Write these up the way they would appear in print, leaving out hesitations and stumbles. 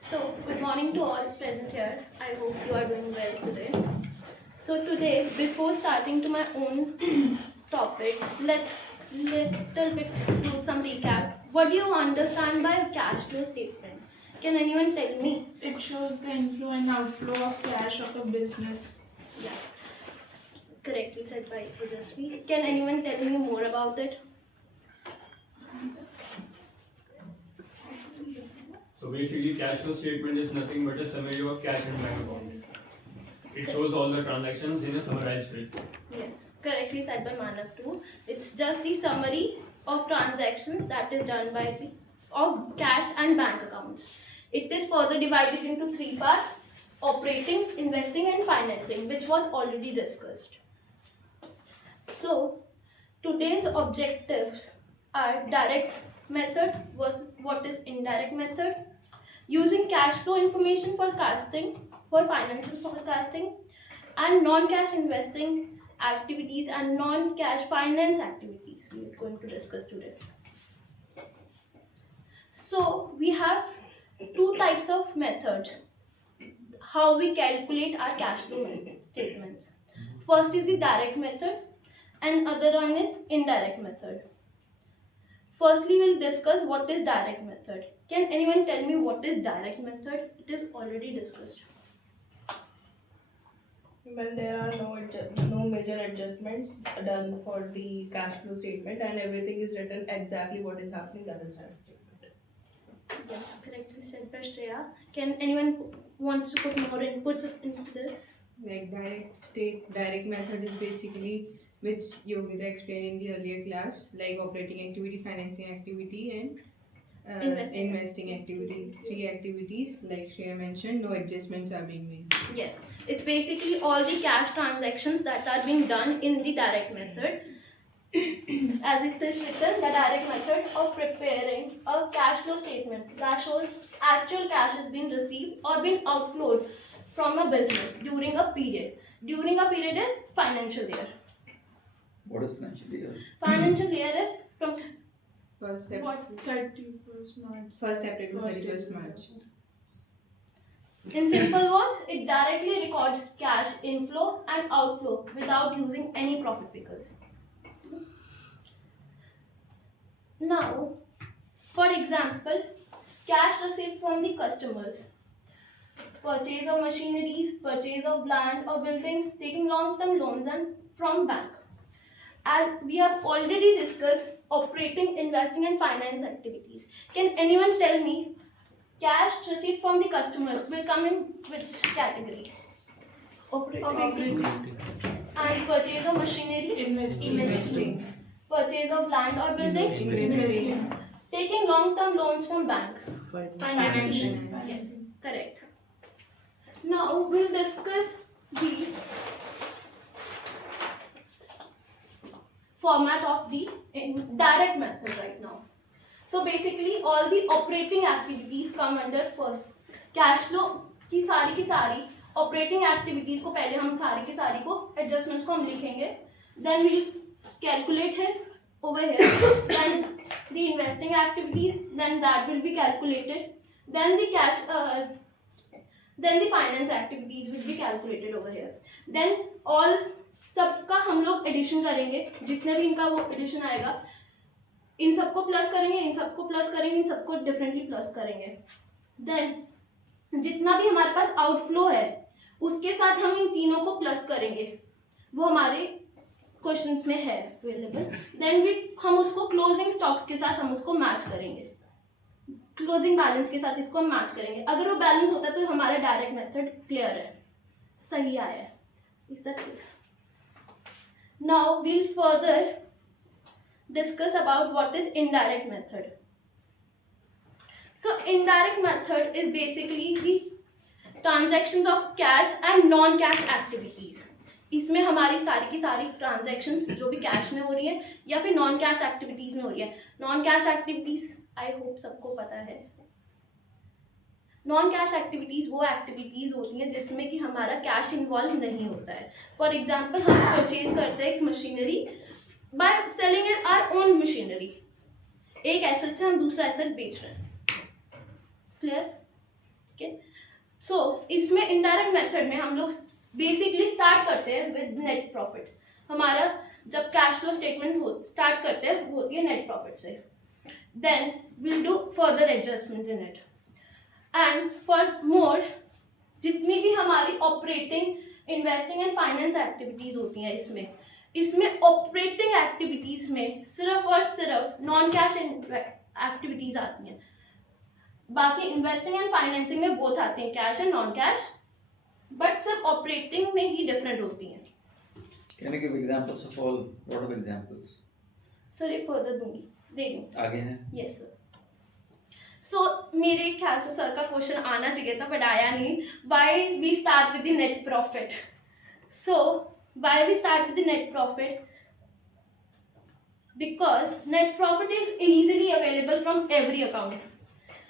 So, good morning to all present here. I hope you are doing well today. So today, before starting to my own topic, let's little bit do some recap. What do you understand by a cash flow statement? Can anyone tell me? It shows the inflow and outflow of cash of a business. Yeah, correctly said by Ujasvi. Can anyone tell me more about it? So basically, cash flow statement is nothing but a summary of cash and bank account. It shows all the transactions in a summarized way. Yes, correctly said by Manav too. It's just the summary of transactions that is done by the of cash and bank accounts. It is further divided into three parts: operating, investing, and financing, which was already discussed. So today's objectives are direct method versus what is indirect method, using cash flow information forecasting for financial forecasting, and non-cash investing activities and non-cash finance activities we are going to discuss today. So we have two types of methods how we calculate our cash flow statements. First is the direct method and other one is indirect method. Firstly, we'll discuss what is direct method. Can anyone tell me what is direct method? It is already discussed. When there are no major adjustments done for the cash flow statement and everything is written exactly what is happening, that is direct statement. Yes, correctly said by Shreya. Can anyone wants to put more inputs into this? Like direct method is basically which Yogita explained in the earlier class, like operating activity, financing activity, and investing activities. Three activities, like Shreya mentioned, no adjustments are being made. Yes, it's basically all the cash transactions that are being done in the direct method. As it is written, the direct method of preparing a cash flow statement that shows actual cash is being received or being outflowed from a business during a period. During a period is financial year. What is financial year? Financial year is from First step, what? 31st March. 1st April to 31st March. In simple words, it directly records cash inflow and outflow without using any profit figures. Now, for example, cash received from the customers, purchase of machineries, purchase of land or buildings, taking long-term loans and from bank. As we have already discussed, operating, investing and finance activities. Can anyone tell me cash received from the customers will come in which category? Operating. And purchase of machinery? Investing. Purchase of land or buildings? Investing. Taking long-term loans from banks? Financial. Yes, correct. Now we'll discuss the format of the direct method right now. So basically all the operating activities come under first. Cash flow की सारी operating activities को पहले हम सारी की सारी को adjustments को हम लिखेंगे. Then we'll calculate it over here. Then the investing activities, then that will be calculated. Then the finance activities will be calculated over here. Then all सबका हम लोग एडिशन करेंगे, जितने भी इनका वो एडिशन आएगा, इन सबको प्लस करेंगे, इन सबको प्लस करेंगे, इन सबको डिफरेंटली प्लस करेंगे. देन जितना भी हमारे पास आउटफ्लो है उसके साथ हम इन तीनों को प्लस करेंगे, वो हमारे क्वेश्चंस में है अवेलेबल. देन हम उसको क्लोजिंग स्टॉक्स के साथ हम उसको मैच करेंगे, क्लोजिंग बैलेंस के साथ इसको हम मैच करेंगे. अगर वो बैलेंस होता है तो हमारा डायरेक्ट मेथड क्लियर है, सही आया है. Is that clear? Now we'll further discuss about what is indirect method. So indirect method is basically the transactions of cash and non-cash activities. इसमें हमारी सारी की सारी ट्रांजैक्शंस जो भी कैश में हो रही है या फिर नॉन कैश एक्टिविटीज में हो रही है. Non cash activities I hope सबको पता है. नॉन कैश एक्टिविटीज़ वो एक्टिविटीज़ होती हैं जिसमें कि हमारा कैश इन्वॉल्व नहीं होता है. फॉर एग्जांपल हम परचेज करते हैं एक machinery by selling our own machinery. एक एसेट से हम दूसरा एसेट बेच रहे हैं. क्लियर? सो इसमें इनडायरेक्ट मेथड में हम लोग बेसिकली स्टार्ट करते हैं विद नेट प्रॉफिट. हमारा जब कैश फ्लो स्टेटमेंट स्टार्ट करते हैं वो होती है नेट प्रॉफिट से. Then will do further adjustments in it. And for more जितनी भी हमारी operating, investing and finance activities होती हैं इसमें ऑपरेटिंग एक्टिविटीज़ में सिर्फ और सिर्फ नॉन कैश एक्टिविटीज़ आती हैं. बाकी इन्वेस्टिंग एंड फाइनेंसिंग में बोथ आते हैं, cash and non cash, but सिर्फ ऑपरेटिंग में ही डिफरेंट होती हैं. Can you give examples of all? What of examples? Sir ये फर्दर दे दूँ. आगे हैं. Yes sir. सो मेरे ख्याल से सर का क्वेश्चन आना चाहिए था बट आया नहीं. Why we start with the net profit. So why we start with the net profit? Because net profit is easily available from every account.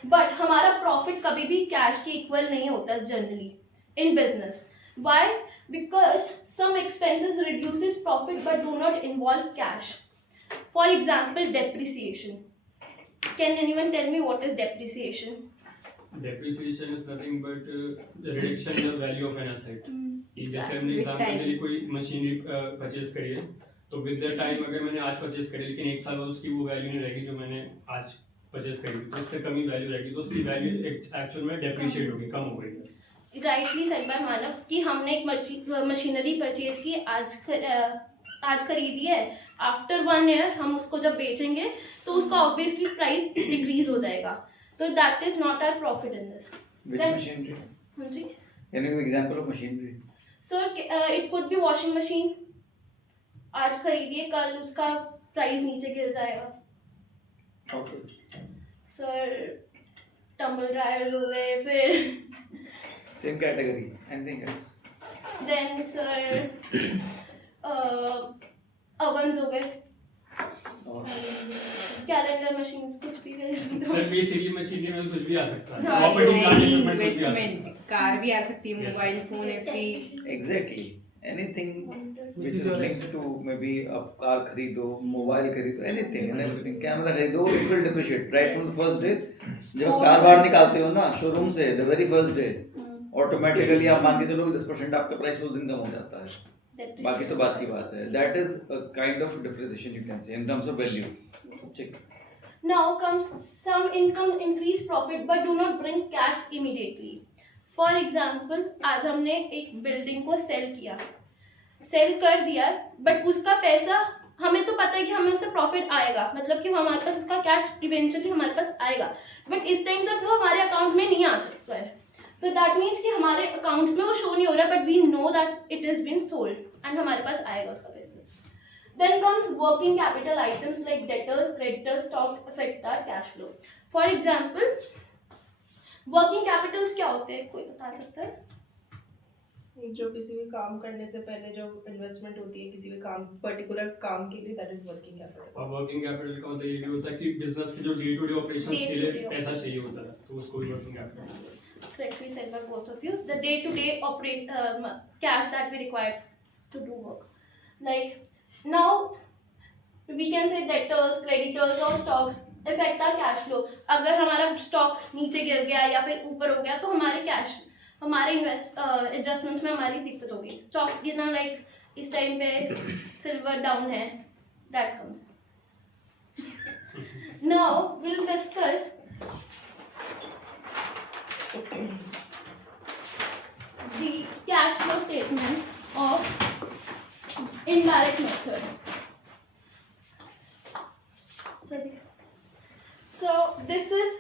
But हमारा प्रॉफिट कभी भी कैश के इक्वल नहीं होता generally in business. Why? Because some expenses reduces profit but do not involve cash. For example depreciation. Can anyone tell me what is depreciation? Depreciation is nothing but the reduction in the value of an asset. जैसे हमने With example time. के लिए कोई machinery purchase करी है तो with the time अगर मैंने आज परचेज करी लेकिन एक साल बाद उसकी वो वैल्यू नहीं रहेगी जो मैंने आज परचेज करी तो उससे कम ही वैल्यू रहेगी तो उसकी वैल्यू एक्चुअल में डेप्रिशिएट होगी, कम हो गई. राइटली सेड बाय मानव कि हमने एक मशीनरी परचेज की, आज खरीदी है. आफ्टर 1 ईयर हम उसको जब बेचेंगे तो उसका ऑब्वियसली प्राइस डिक्रीज हो जाएगा. तो that is not our profit in this. Which Then- machinery? हाँ जी Can you give example of machinery? Sir. It could be washing machine. आज खरीदिए, कल उसका प्राइस नीचे गिर जाएगा. Okay. सर टम्बल ड्रायर हो गए. फिर Same category. Anything else? Then sir ovens हो गए. Or कैलेंडर मशीन, कुछ भी कर सकते हो. सर बेसिकली मशीनरी में कुछ भी आ सकता है. हाँ, प्रॉपर्टी प्लांट इक्विपमेंट कुछ भी आ सकता इन्वेस्टमेंट, कार भी आ सकती है, Yes. Mobile phone, FD. exactly. Anything which is linked to maybe आप कार खरीदो, मोबाइल खरीदो, anything and everything. कैमरा खरीदो, it will depreciate right from the first day. जब आप कार बाहर निकालते हो ना शोरूम से, the very first day, automatically आप मान के चलो कि 10% आपका प्राइस उस दिन कम हो जाता है. बाकी तो बात की बात है. That is a kind of depreciation you can say in terms of value. ठीक. Now comes some income increase profit but do not bring cash immediately. For example, आज हमने एक बिल्डिंग को सेल कर दिया बट उसका पैसा हमें तो पता है कि हमें उससे प्रॉफिट आएगा, मतलब कि हमारे पास उसका कैश इवेंचुअली हमारे पास आएगा. बट इस टाइम तक वो हमारे अकाउंट में नहीं आ सकता है. तो दैट मीन्स कि हमारे अकाउंट्स में वो शो नहीं हो रहा but we know that it is been sold and हमारे पास आएगा उसका पैसा. Then comes working capital items like debtors, creditors, stock affect our cash flow. For example, working capitals क्या होते हैं, कोई बता सकता है? जो किसी भी काम करने से पहले जो इन्वेस्टमेंट होती है किसी भी काम, पर्टिकुलर काम के लिए, दैट इज वर्किंग कैपिटल. और वर्किंग कैपिटल का मतलब ये भी होता है कि बिजनेस के जो डे टू डे ऑपरेशंस के लिए पैसा चाहिए होता है तो उसको भी working capital. Correctly said by both of you. The day-to-day cash that we require to do work. Like now, we can say debtors, creditors और stocks affect our cash flow. अगर हमारा स्टॉक नीचे गिर गया या फिर ऊपर हो गया तो हमारे एडजस्टमेंट्स में हमारी दिक्कत होगी. स्टॉक्स गिरना लाइक इस टाइम पे सिल्वर डाउन है, that comes. Now will discuss the cash flow statement of indirect method. So this is,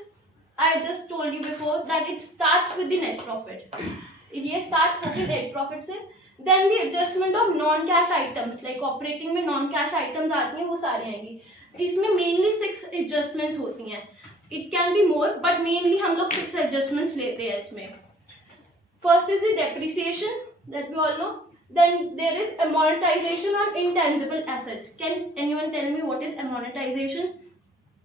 I just told you before that it starts with the net profit. ये start होके net profit से, then the adjustment of non cash items like operating में non cash items आती हैं वो सारी आएंगी. इसमें mainly 6 adjustments होती हैं. It can be more but mainly हम लोग 6 adjustments लेते हैं इसमें. First is the depreciation that we all know. Then there is amortization on intangible assets. Can anyone tell me what is amortization?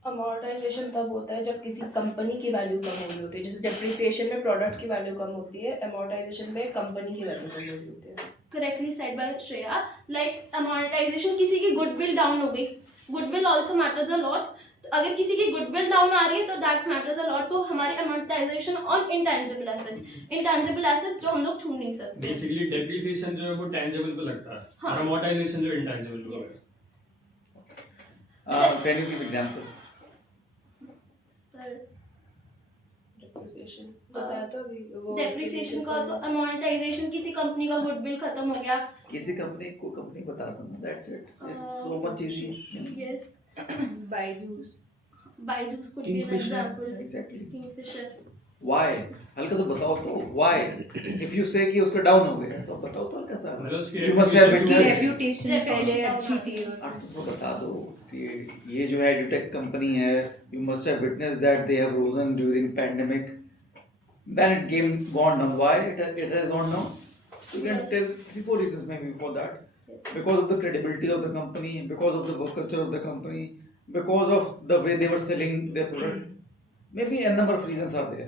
Amortisation तब होता है जब किसी कंपनी की वैल्यू कम हो रही होती है. जैसे डेप्रिसिएशन में प्रोडक्ट की वैल्यू कम होती है, अमोर्टाइजेशन में कंपनी की वैल्यू कम हो रही होती है. Correctly said by Shreya. Like amortization, किसी की goodwill down हो गई. Goodwill also matters a lot. अगर किसी की गुडविल डाउन आ रही है तो दैट मैटर्स अ लॉट। तो हमारे अमोर्टाइजेशन ऑन इंटेंजिबल एसेट्स जो हम लोग छू नहीं सकते। बेसिकली डेप्रिसिएशन जो है वो टेंजिबल पे लगता है हाँ। और अमोर्टाइजेशन जो इंटेंजिबल पे Yes. होता है। Can you give example? Sir depreciation बताया तो अभी वो डेप्रिसिएशन का तो अमोर्टाइजेशन, किसी कंपनी का गुडविल खत्म हो गया। किसी कंपनी को कंपनी बता दो ना, that's it, so much easy. Yes, Byju's. Byju's could be an Kingfisher. Example. Exactly. Kingfisher. Why? हल्का तो बताओ तो व्हाई। इफ यू से कि उसका डाउन हो गया तो बताओ तो हल्का सा। मतलब उसकी You must have reputation- उसकी witnessed- reputation पहले Reputation अच्छी थी। आपको बता दो कि ये जो है एडुटेक कंपनी है, you must have witnessed that they have risen during pandemic, then it game gone down. Why it has gone down? You can tell 3-4 reasons maybe for that. Because of the credibility of the company, because of the work culture of the company, because of the way they were selling their product. Maybe a number of reasons are there.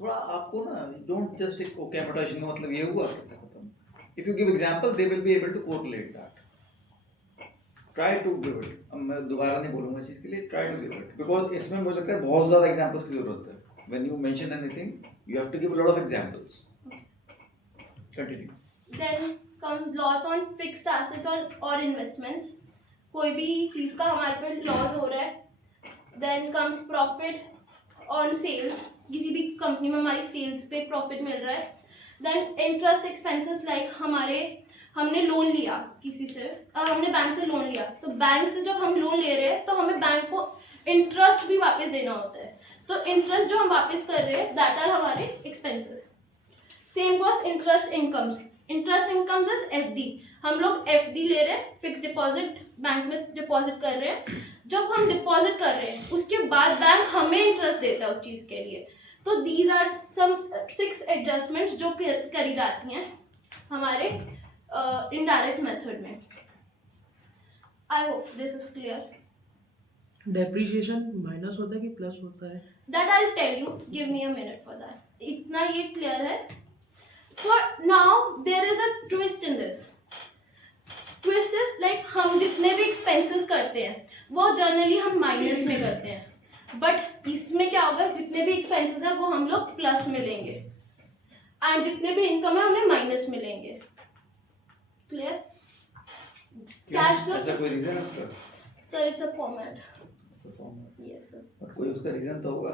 थोड़ा आपको ना, don't just take okay amortization का मतलब ये हुआ कैसे खत्म. If you give example, they will be able to correlate that. Try to give it. अब मैं दोबारा नहीं बोलूँगा इस चीज़ के लिए. Try to give it because इसमें मुझे लगता है बहुत ज़्यादा examples की ज़रूरत है. When you mention anything, you have to give a lot of examples. Continue. Then comes loss on fixed assets or investments. कोई भी चीज़ का हमारे पे लॉस हो रहा है। Then comes profit on sales. किसी भी कंपनी में हमारी सेल्स पे प्रॉफिट मिल रहा है। Then interest expenses like हमने लोन लिया किसी से, हमने बैंक से लोन लिया, तो बैंक से जब हम लोन ले रहे हैं तो हमें बैंक को इंटरेस्ट भी वापस देना होता है। तो इंटरेस्ट जो हम वापस कर रहे हैं दैट आर हमारे expenses. Same goes interest incomes is FD. हम लोग एफडी ले रहे हैं, फिक्स डिपॉजिट बैंक में डिपॉजिट कर रहे हैं। जब हम डिपॉजिट कर रहे हैं उसके बाद बैंक हमें इंटरेस्ट देता है उस चीज़ के लिए। तो दीज आर सम 6 एडजस्टमेंट्स जो करी जाती हैं हमारे इनडायरेक्ट मेथड में। I hope this is clear. Depreciation minus होता है कि प्लस होता है? That I'll tell you. Give me a minute for that. इतना ये क्लियर है। For now there is a twist in this. Twist is like हम जितने भी expenses करते हैं वो जनरली हम माइनस में करते हैं, बट इसमें क्या होगा, जितने भी expenses हैं वो हम लोग प्लस में लेंगे एंड जितने भी इनकम है हमें माइनस में लेंगे। क्लियर? कैश फ्लो ऐसा कोई रीजन है उसका? Sir it's a format. But yes sir. कोई उसका रीजन तो होगा,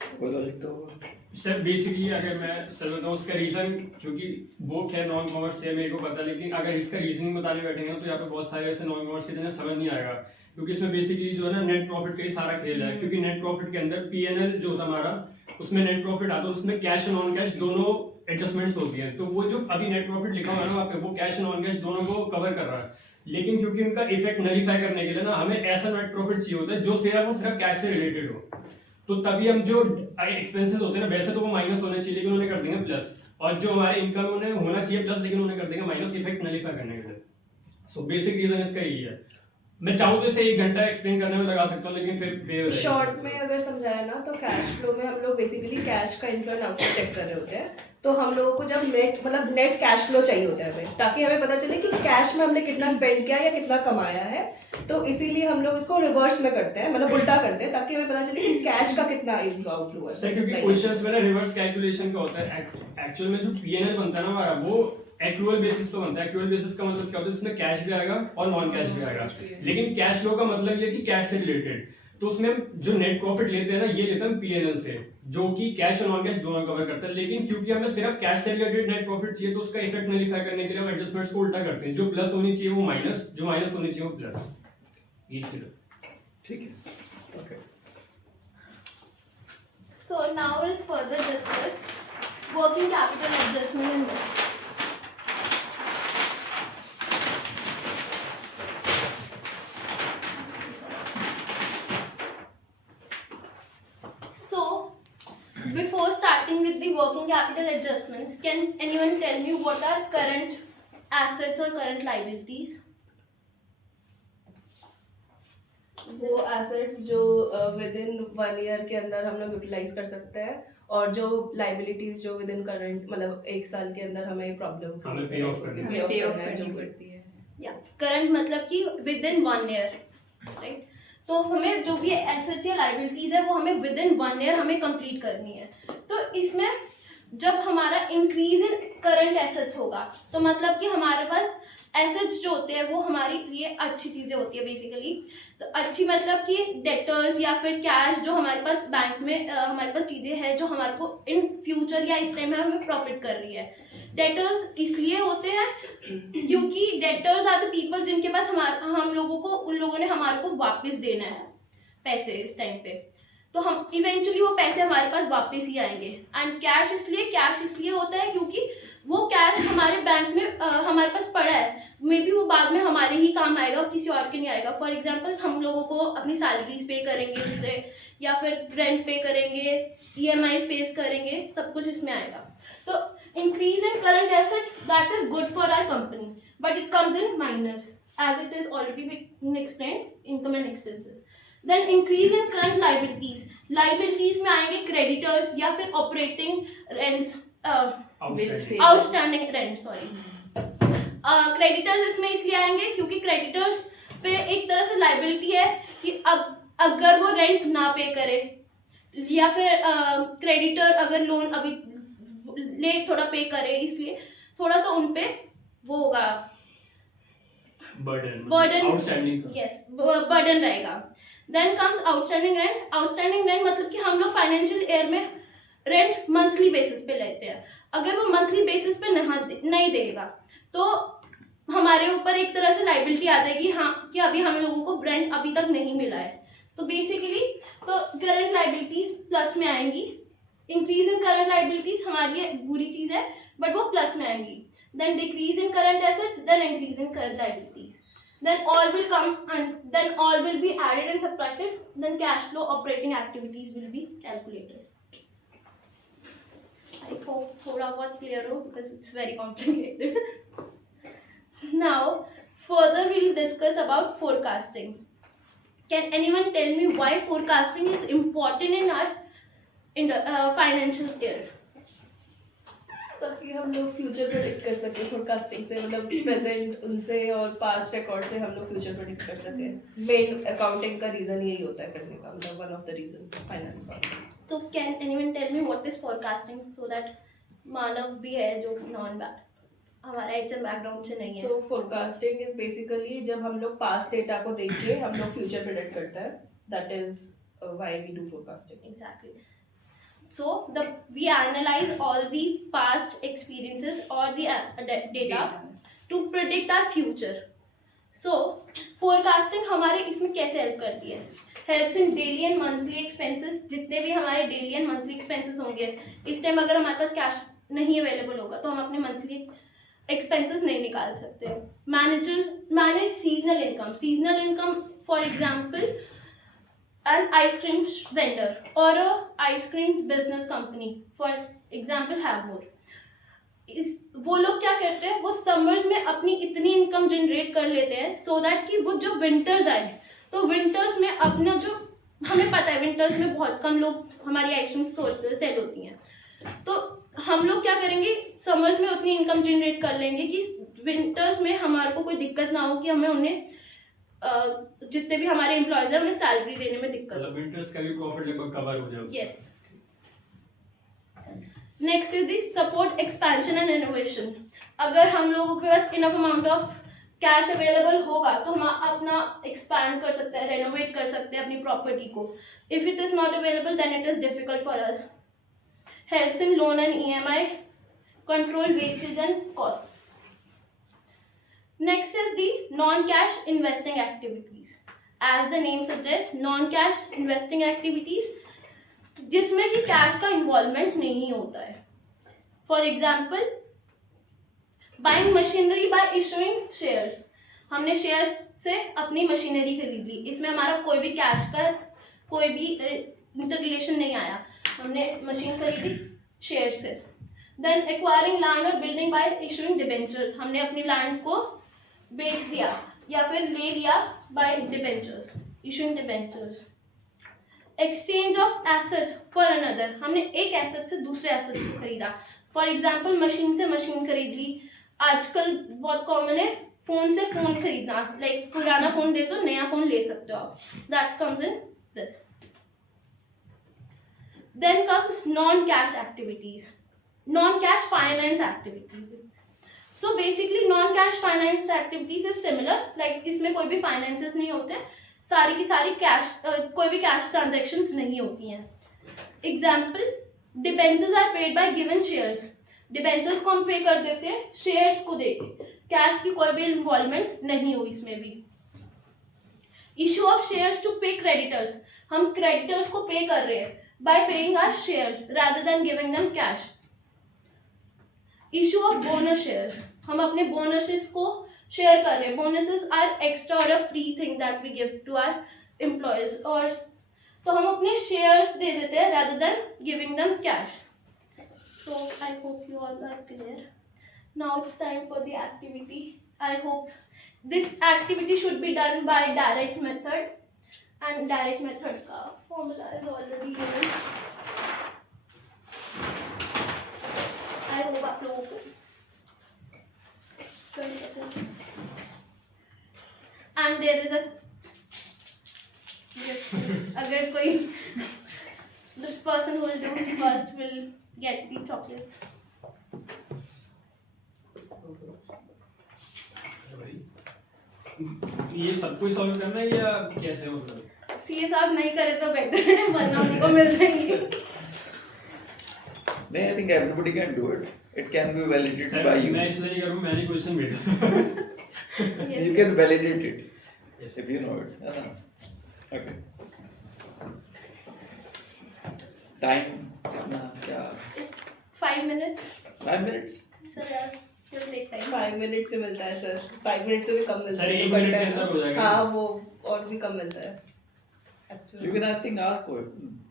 कोई लॉजिक तो होगा। सर बेसिकली अगर मैं सर बताऊँ उसका रीज़न, क्योंकि वो क्या नॉन कॉमर्स है मेरे को पता, लेकिन अगर इसका रीजनिंग बताने बैठेंगे ना तो यहाँ पे बहुत सारे ऐसे नॉन कॉमर्स के जिन्हें समझ नहीं आएगा, क्योंकि इसमें बेसिकली जो है ना नेट प्रॉफिट का ही सारा खेल है। क्योंकि नेट प्रॉफिट के अंदर पीएनएल जो होता हमारा, उसमें नेट प्रॉफिट आता है, उसमें कैश और नॉन कैश दोनों एडजस्टमेंट्स होती हैं। तो वो जो अभी नेट प्रॉफिट लिखा हुआ है ना वहाँ पे, वो कैश और नॉन कैश दोनों को कवर कर रहा है। लेकिन क्योंकि उनका इफेक्ट नलीफाई करने के लिए ना हमें ऐसा नेट प्रॉफिट चाहिए होता है जो सिर्फ वो सिर्फ कैश से रिलेटेड हो। तो तभी हम जो एक्सपेंसेस होते हैं ना, वैसे तो वो माइनस होने चाहिए लेकिन उन्हें कर देंगे प्लस, और जो हमारे इनकम उन्हें होना चाहिए प्लस लेकिन उन्हें कर देंगे माइनस, इफेक्ट नलीफाई करने के लिए। सो बेसिक रीजन इसका यही है। मैं चाहूँ तो इसे 1 घंटा एक्सप्लेन करने में लगा सकता हूँ, लेकिन फिर शॉर्ट में अगर समझाया ना तो कैश फ्लो में हम लोग बेसिकली कैश का इनफ्लो एंड आउटफ्लो चेक कर रहे होते हैं। तो हम लोगों को जब नेट कैश फ्लो चाहिए होता है हमें, ताकि हमें पता चले कि कैश में हमने कितना स्पेंड किया या कितना कमाया है। तो इसीलिए हम लोग इसको रिवर्स में करते हैं, मतलब उल्टा करते हैं, ताकि हमें पता चले कि कैश का कितना इनफ्लो आउटफ्लो सर क्योंकि क्वेश्चंस में ना रिवर्स कैलकुलेशन का होता है। एक्चुअल में जो पीएनएल बनता है ना हमारा, वो एक्रूअल बेसिस पे बनता है। एक्रूअल बेसिस का मतलब क्या होता है, इसमें कैश भी आएगा और नॉन कैश भी आएगा। लेकिन कैश फ्लो का मतलब ये कि कैश से रिलेटेड, तो उसमें जो नेट प्रॉफिट लेते हैं ना ये लेते हैं पीएनएल से, जो कि कैश और नॉन कैश दोनों कवर करता है। लेकिन क्योंकि हमें सिर्फ कैश से रिलेटेड नेट प्रॉफिट चाहिए तो उसका इफेक्ट नलीफाई करने के लिए हम एडजस्टमेंट्स को उल्टा करते हैं। जो प्लस होनी चाहिए वो माइनस, जो माइनस होनी चाहिए वो प्लस। ये चीज ठीक है, okay. So now we'll further discuss working capital adjustment in this. So before starting with the working capital adjustments, can anyone tell me what are current assets or current liabilities? वो assets जो with in 1 year के अंदर हम लोग utilise कर सकते हैं, और जो लाइबिलिटीज जो विद इन करंट मतलब 1 साल के अंदर हमें प्रॉब्लम हमें पे ऑफ करनी पे ऑफ करनी पड़ती है। Yeah, current मतलब कि within 1 year, right? तो हमें जो भी एसेट्स या लाइबिलिटीज है वो हमें विद इन 1 ईयर हमें कंप्लीट करनी है। तो इसमें जब हमारा इंक्रीज इन करंट एसेट्स होगा तो मतलब कि हमारे पास एसेट्स जो होते हैं वो हमारे लिए अच्छी चीज़ें होती है बेसिकली। तो अच्छी मतलब कि डेटर्स या फिर कैश जो हमारे पास बैंक में हमारे पास चीज़ें हैं जो हमारे को इन फ्यूचर या इस टाइम में हमें प्रॉफिट कर रही है। डेटर्स इसलिए होते हैं क्योंकि डेटर्स आर द पीपल जिनके पास हम लोगों को उन लोगों ने हमारे को वापस देना है पैसे इस टाइम पे, तो हम इवेंचुअली वो पैसे हमारे पास वापस ही आएंगे। एंड कैश इसलिए होता है क्योंकि वो कैश हमारे बैंक में हमारे पास पड़ा है, मे बी वो बाद में हमारे ही काम आएगा और किसी और के नहीं आएगा। फॉर एग्जांपल हम लोगों को अपनी सैलरीज पे करेंगे उससे, या फिर रेंट पे करेंगे, EMI पेस करेंगे, सब कुछ इसमें आएगा। तो increase in current assets that is good for our company but it comes in minus as it is already been explained income and expenses. Then increase in current liabilities में आएंगे creditors या फिर operating rents, outstanding rent sorry. Creditors इसमें इसलिए आएंगे क्योंकि creditors पे एक तरह से लाइबिलिटी है कि अब अगर वो रेंट ना पे करे या फिर क्रेडिटर अगर लोन अभी लेट थोड़ा पे करे, इसलिए थोड़ा सा उन पे वो होगा बर्डन बर्डन रहेगा। देन कम्स आउटस्टैंडिंग रेंट मतलब कि हम लोग फाइनेंशियल ईयर में रेंट मंथली बेसिस पे लेते हैं। अगर वो मंथली बेसिस पे नहीं देगा तो हमारे ऊपर एक तरह से लाइबिलिटी आ जाएगी, हाँ कि अभी हम लोगों को रेंट अभी तक नहीं मिला है। तो बेसिकली तो करंट लाइबिलिटीज प्लस में आएंगी। इंक्रीज इन करंट लाइबिलिटीज हमारे लिए बुरी चीज़ है बट वो प्लस में आएंगी। Then decrease in current assets, then increase in current liabilities, then all will come and then all will be added and subtracted, then cash flow operating activities will be calculated. I hope thoda bahut clear ho because it's very complicated. Now further we'll discuss about forecasting. Can anyone tell me why forecasting is important in our financial year? ताकि हम लोग future predict कर सके forecasting से, मतलब present उनसे और past record से हम लोग फ्यूचर प्रेडिक्ट कर सके। मेन अकाउंटिंग का रीजन यही होता है करने का, मतलब one of the reason finance का। तो can anyone tell me what is forecasting so that Manav भी है जो नॉन हमारा एचएम बैकग्राउंड से नहीं है। सो फोरकास्टिंग इज बेसिकली जब हम लोग पास्ट डेटा को देख के हम लोग फ्यूचर प्रेडिक्ट करते हैं, that is why we do forecasting. Exactly. So we analyze all the past experiences or the data to predict our future. So forecasting हमारे इसमें कैसे हेल्प करती है? Helps in daily and monthly expenses। जितने भी हमारे daily and monthly expenses होंगे, इस टाइम अगर हमारे पास कैश नहीं अवेलेबल होगा तो हम अपने मंथली एक्सपेंसेस नहीं निकाल सकते। Manage seasonal income for example an ice cream vendor or a ice cream business company for example have more। वो लोग क्या करते हैं, वो समर्स में अपनी इतनी इनकम जनरेट कर लेते हैं सो दैट कि वो जो विंटर्स आए तो विंटर्स में अपना जो हमें पता है विंटर्स में बहुत कम लोग हमारी आइसक्रीम सेल होती हैं, तो हम लोग क्या करेंगे समर्स में उतनी इनकम जनरेट कर लेंगे कि विंटर्स में हमारे को कोई दिक्कत ना हो कि हमें उन्हें जितने भी हमारे एम्प्लॉयज हैं उन्हें सैलरी देने में दिक्कत, मतलब विंटर्स का भी प्रॉफिट लगभग कवर हो जाए। Yes. Next is the support expansion and innovation. अगर हम लोगों के पास enough amount of cash available होगा तो हम अपना एक्सपैंड कर सकते हैं, रेनोवेट कर सकते हैं अपनी प्रॉपर्टी को। If it is not available then it is difficult for us. Helps in loan and EMI, control wastage and cost. Next is the non-cash investing activities. As the name suggests, non-cash investing activities जिसमें कि cash का involvement नहीं होता है। For example buying machinery bye issuing shares. हमने shares से अपनी machinery खरीद ली, इसमें हमारा कोई भी कैश का कोई भी इंटर रिलेशन नहीं आया, हमने मशीन खरीदी शेयर से। देन एक्वायरिंग लैंड और बिल्डिंग बाय इशूइंग डिबेंचर्स। हमने अपनी लैंड को बेच दिया या फिर ले लिया by debentures, issuing debentures. Exchange of assets for another. हमने एक एसेट से दूसरे एसेट को खरीदा। फॉर एग्जाम्पल मशीन से मशीन खरीद ली। आजकल बहुत कॉमन है फोन से फोन खरीदना, लाइक पुराना फोन दे दो नया फोन ले सकते हो आप, that comes in this. Then comes non-cash activities, non-cash finance activities. So basically non-cash finance activities is similar, like इसमें कोई भी finances नहीं होते, सारी की सारी cash कोई भी cash transactions नहीं होती हैं. Example, debentures are paid by given shares. Debentures को हम पे कर देते हैं shares को देके, cash की कोई भी involvement नहीं हुई इसमें भी. Issue of shares to pay creditors, हम creditors को pay कर रहे हैं by paying our shares rather than giving them cash. Issue of bonus shares, हम अपने bonuses को share कर रहे हैं. Bonuses are extra or a free thing that we give to our employees, और तो हम अपने shares दे देते हैं rather than giving them cash. So I hope you all are clear. Now it's time for the activity. I hope this activity should be done by direct method, and direct method का formula is already given. I hope आप लोगों को कर सकते. And there is a अगर कोई the person who will do it first will get the chocolates. ये सब कुछ सॉल्व करना है या कैसे मतलब? सीए साहब नहीं करे तो बेटर है, वरना उनको मिल जाएंगे. नहीं, I think everybody can do it. It can be validated sir by you. मैं इसलिए नहीं करूँ, मैंने क्वेश्चन भेजा. You can validate it Yes. if you know it. है ना? Okay. Time कितना क्या? 5 minutes. 5 minutes. So yes, it will take time. 5 minute से मिलता है सर, 5 मिनट से भी कम मिलता सर, है. एक जो मिनट करता के है अंदर हो जाएगा. हाँ, वो और भी कम मिलता है. You can I think ask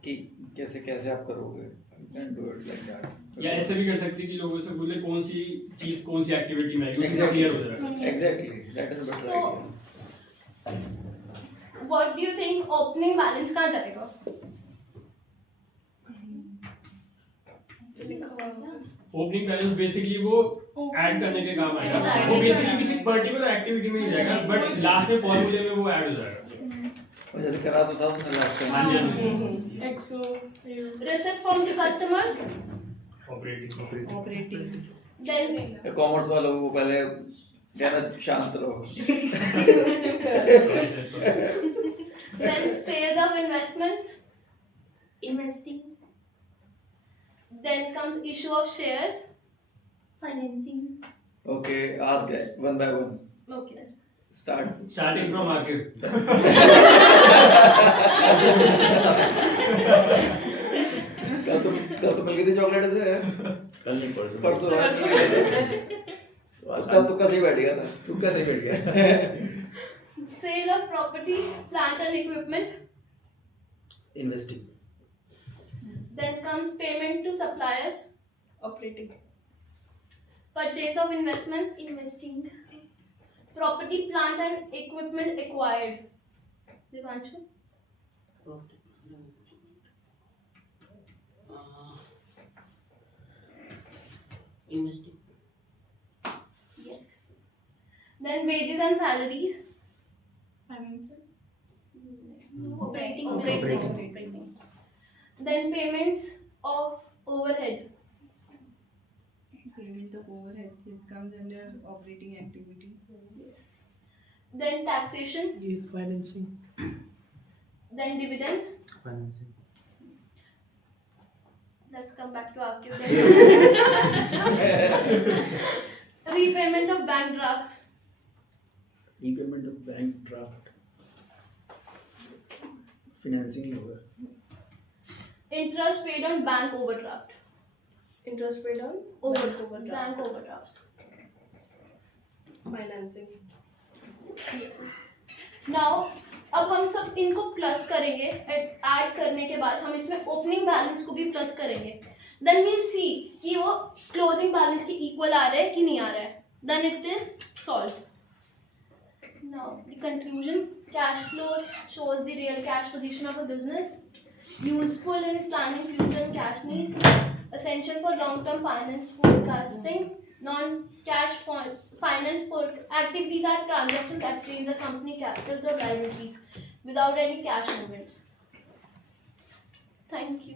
कि कैसे कैसे आप करोगे. You can do it like that. या ऐसे भी कर सकते हैं कि लोगों से बोले कौन सी चीज कौन सी एक्टिविटी में आएगी, उससे Exactly. क्लियर हो जाएगा. Exactly. That is a better So- idea. What do you think opening balance कहाँ जाएगा? ओपनिंग बैलेंस बेसिकली वो ऐड करने के काम आएगा. Exactly. वो बेसिकली किसी पर्टिकुलर एक्टिविटी में नहीं जाएगा, बट लास्ट में फॉर्मूले में वो ऐड हो जाएगा. और जैसे करा तो था उसने लास्ट टाइम. हाँ जी, हाँ जी. Exo. Receipt from the customers, operating. then commerce वालों को पहले कहना शांत रहो. then sales of investments, Investing, then comes issue of shares. financing, Okay, ask one by one. Okay. Start. Starting from market. कल तो मिल गई थी चॉकलेट से. कल नहीं परसों परसों उसका तुक्का सही बैठ गया था. तू कैसे बैठ गया? Sale of property, plant and equipment. Investing, Then comes payment to suppliers. Operating. Purchase of investments. investing, Property, plant and equipment acquired. Devanshu? Investing. Yes. Then wages and salaries. Financing. Operating. Operating. Then payments of overhead. Payment of overheads, it comes under operating activity. Yes. Then taxation. Financing. Then dividends. Financing. Let's come back to our repayment of bank drafts. Repayment of bank draft, financing होगा. Interest paid on bank overdraft. Interest paid on Overdraft. Bank overdrafts. Financing. Now अब हम सब इनको plus करेंगे, add करने के बाद हम इसमें ओपनिंग बैलेंस को भी प्लस करेंगे. देन वील सी कि वो क्लोजिंग बैलेंस के इक्वल आ रहा है कि नहीं आ रहा है. Then it is solve. Now the conclusion. Cash flow shows the real cash position of a business. Useful in planning future cash needs. Essential for long-term finance forecasting. Non-cash finance activities are transactions that change the company capitals or liabilities without any cash movements. Thank you.